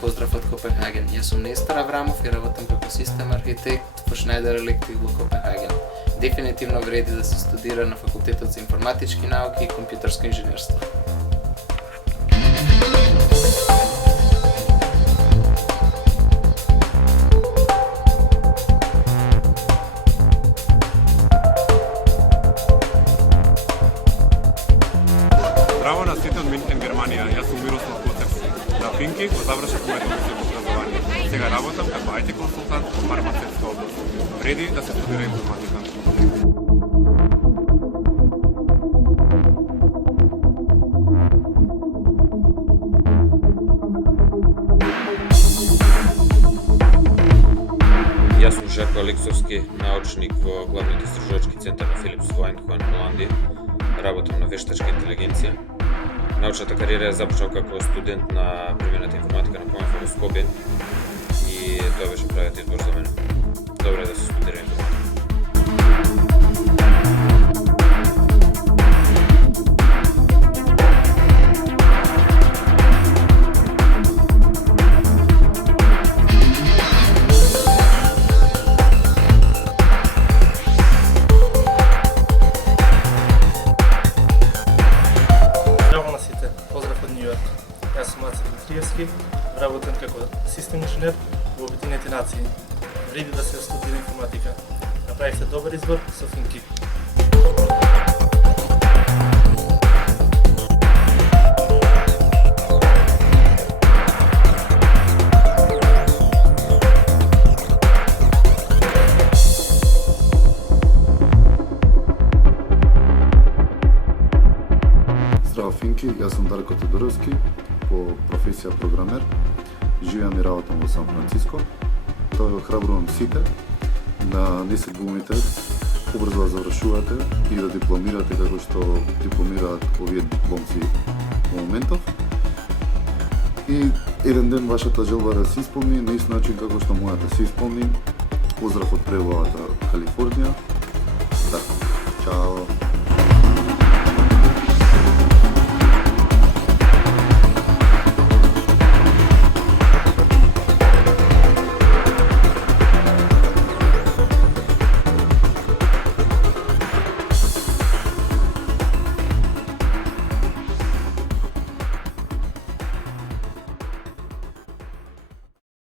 pozdrav od Kopenhagen. Jaz sem Nestor Avramov in работам како систем архитект во Schneider Electric во Копенхаген. Definitivno vredi da se studira na Fakultetu za informatički nauki i kompjutersko inženjerstvo. Здраво на сите од Минхен, Германија. Јас сум Мирослав Коцев. На Финки го завршив моето високо образование. Сега работам како IT консултант во фармацевтска област. Вреди да се студира информатика. Јас сум Жако Алексовски, научник во главниот истражувачки центар на Филипс во Eindhoven, Холандија. Работам на вештачка интелигенција. Научната кариера ја започнав како студент на примената информатика на ПМФ во Скопје и тоа беше правиот избор за мене. Добро е да се студира информатика. Јас сум Аци Дмитриевски, работам како систем инженер во Обединените нации. Вреди да се студира информатика. Направивте добар избор со Финки. Здраво Финки, јас сум Дарко Тодоровски, по професија програмер. Живеам и работам во Сан Франциско. Тоа ја охрабрувам сите да не се глумите, побрзо да завршувате и да дипломирате како што дипломираат овие дипломци во моментов. И еден ден вашата желба да се исполни на ист начин како што мојата се исполни. Поздрав од пребавата Калифорнија. Така, чао!